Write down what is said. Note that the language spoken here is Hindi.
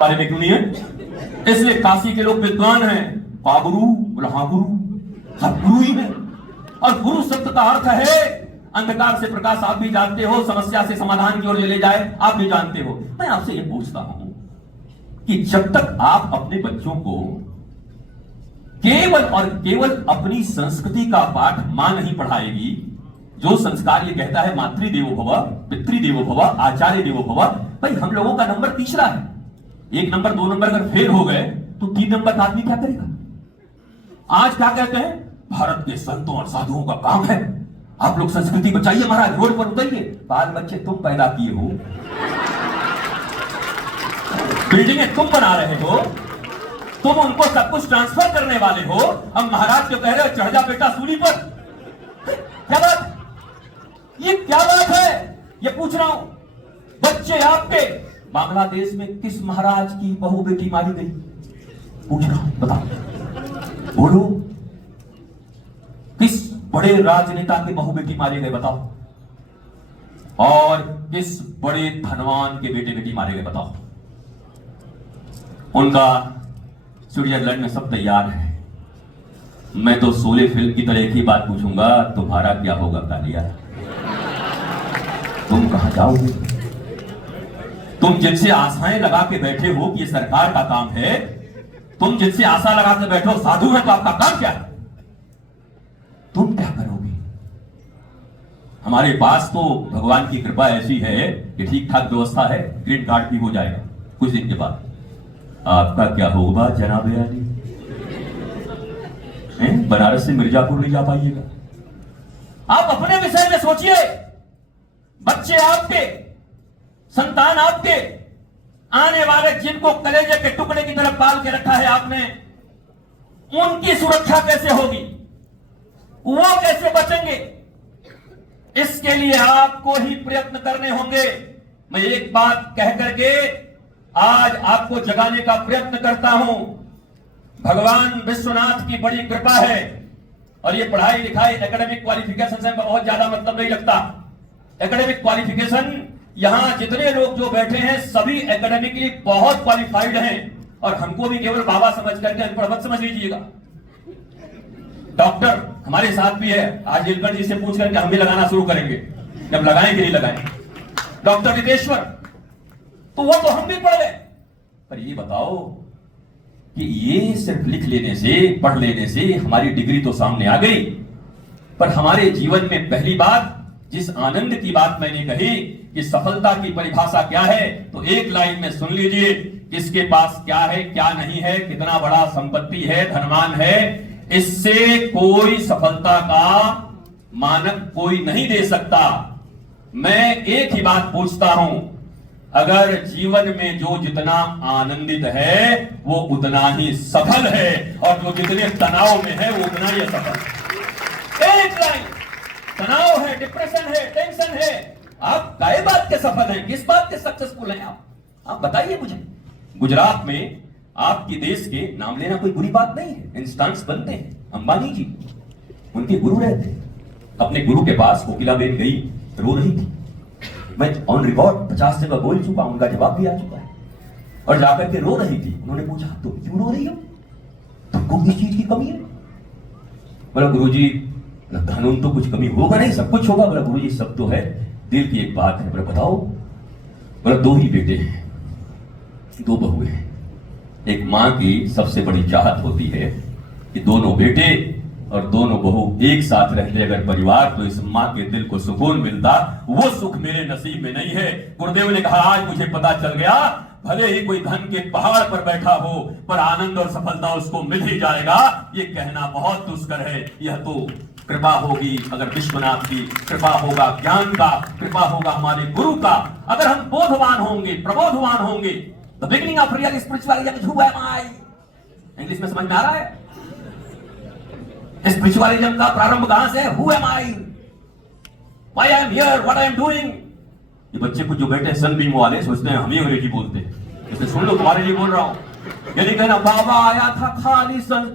बारे में क्यों नहीं है? इसलिए काशी के लोग विद्वान हैं। गुरु बोला हाँ गुरु, सब गुरु ही है। और गुरु शब्द का अर्थ है अंधकार से प्रकाश। आप भी जानते हो, समस्या से समाधान की ओर ले जाए, आप भी जानते हो। मैं आपसे ये पूछता हूं कि जब तक आप अपने बच्चों को केवल और केवल अपनी संस्कृति का पाठ मां नहीं पढ़ाएगी, जो संस्कार ये कहता है मातृदेवो भव, पितृदेवो भव, आचार्य देवो भव, भाई हम लोगों का नंबर तीसरा है। 1 नंबर 2 नंबर अगर फेल हो गए तो 3 नंबर का आदमी क्या करेगा? आज क्या कहते हैं, भारत के संतों और साधुओं का काम है आप लोग संस्कृति बचाइए, महाराज रोड पर उतरिए। बाल बच्चे तुम पैदा किए हो, बिल्डिंगें तुम बना रहे हो, तुम उनको सब कुछ ट्रांसफर करने वाले हो। अब महाराज जो कह रहे हो चढ़ जा बेटा सूली पर, क्या बात, ये क्या बात है? ये पूछ रहा हूं। बच्चे आपके बांग्लादेश में किस महाराज की बहू बेटी मारी गई? पूछ रहा हूं, बताओ, बोलो। किस बड़े राजनेता के बहू बेटी मारे गए बताओ? और किस बड़े धनवान के बेटे बेटी मारे गए बताओ? उनका स्विट्जरलैंड में सब तैयार है। मैं तो शोले फिल्म की तरह की बात पूछूंगा, तुम्हारा क्या होगा कालिया? तुम कहां जाओगे? तुम जिनसे आशाएं लगा के बैठे हो कि ये सरकार का काम है, तुम जिनसे आशा लगा के बैठे हो साधु है, तो आपका काम क्या है? तुम क्या करोगे? हमारे पास तो भगवान की कृपा ऐसी है कि ठीक ठाक व्यवस्था है, ग्रीन कार्ड भी हो जाएगा कुछ दिन के बाद। आपका क्या होगा जनाब अली? बनारस से मिर्जापुर नहीं जा पाइएगा। आप अपने विषय में सोचिए। बच्चे आपके, संतान आपके, आने वाले जिनको कलेजे के टुकड़े की तरफ पाल के रखा है आपने, उनकी सुरक्षा कैसे होगी? वो कैसे बचेंगे? इसके लिए आपको ही प्रयत्न करने होंगे। मैं एक बात कह करके आज आपको जगाने का प्रयत्न करता हूं। भगवान विश्वनाथ की बड़ी कृपा है और ये पढ़ाई लिखाई एकेडमिक क्वालिफिकेशन से बहुत ज्यादा मतलब नहीं लगता। एकेडमिक क्वालिफिकेशन, यहां जितने लोग जो बैठे हैं सभी एकेडमिकली बहुत क्वालिफाइड हैं, और हमको भी केवल बाबा समझ करके अनपढ़ मत समझ लीजिएगा। डॉक्टर हमारे साथ भी है, आज नीलकंठ जी से पूछ करके हम भी लगाना शुरू करेंगे, जब लगाएं कि नहीं लगाएं। डॉक्टर रितेश्वर, तो वो तो हम भी पढ़ गए। पर ये बताओ कि ये सिर्फ लिख लेने से, पढ़ लेने से हमारी डिग्री तो सामने आ गई, पर हमारे जीवन में पहली बात, जिस आनंद की बात मैंने कही कि सफलता की परिभाषा क्या है, तो एक लाइन में सुन लीजिए। किसके पास क्या है, क्या नहीं है, कितना बड़ा संपत्ति है, धनवान है, इससे कोई सफलता का मानक कोई नहीं दे सकता। मैं एक ही बात पूछता हूं, अगर जीवन में जो जितना आनंदित है वो उतना ही सफल है, और जो जितने तनाव में है वो उतना ही असफल है। एक लाइन, तनाव है, डिप्रेशन है, टेंशन है, आप काय बात के सफल हैं? किस बात के सक्सेसफुल हैं आप बताइए मुझे। गुजरात में आपके देश के नाम लेना कोई बुरी बात नहीं है, इंस्टांस बनते हैं। अंबानी जी, उनके गुरु रहते, अपने गुरु के पास कोकिलाबेन गई, रो रही थी। मैं ऑन रिकॉर्ड 50 जगह बोल चुका हूं, उनका जवाब भी आ चुका है। और जाकर के रो रही थी। उन्होंने पूछा तुम क्यों रो रही हो, तुमको किस चीज की कमी है? बोला गुरुजी धन तो कुछ कमी होगा नहीं, सब कुछ होगा। बोला गुरुजी सब तो है, दिल की एक बात है। बोला बताओ। बोला 2 ही बेटे हैं, 2 बहुएं हैं। एक मां की सबसे बड़ी चाहत होती है कि दोनों बेटे और दोनों बहू एक साथ रहते अगर परिवार, तो इस मां के दिल को सुकून मिलता। वो सुख मेरे नसीब में नहीं है। गुरुदेव ने कहा आज मुझे पता चल गया, भले ही कोई धन के पहाड़ पर बैठा हो, पर आनंद और सफलता उसको मिल ही जाएगा। ये कहना बहुत दुष्कर है। यह तो कृपा होगी अगर विश्वनाथ की, कृपा होगा ज्ञान का, कृपा होगा हमारे गुरु का। अगर हम बोधवान होंगे, प्रबोधवान होंगे, the beginning of real spiritualism is who am I. English में समझ में आ रहा है? स्पिरिचुअलिज्म का प्रारंभ कहां से है? Who am I, why I am here, what I am doing. ये बच्चे कुछ जो बैठे सनबीम वाले सोचते हैं हम ही अंग्रेजी बोलते हैं, इसलिए सुन लो तुम्हारे लिए बोल रहा हूं। यदि कहना बाबा आया था खाली सन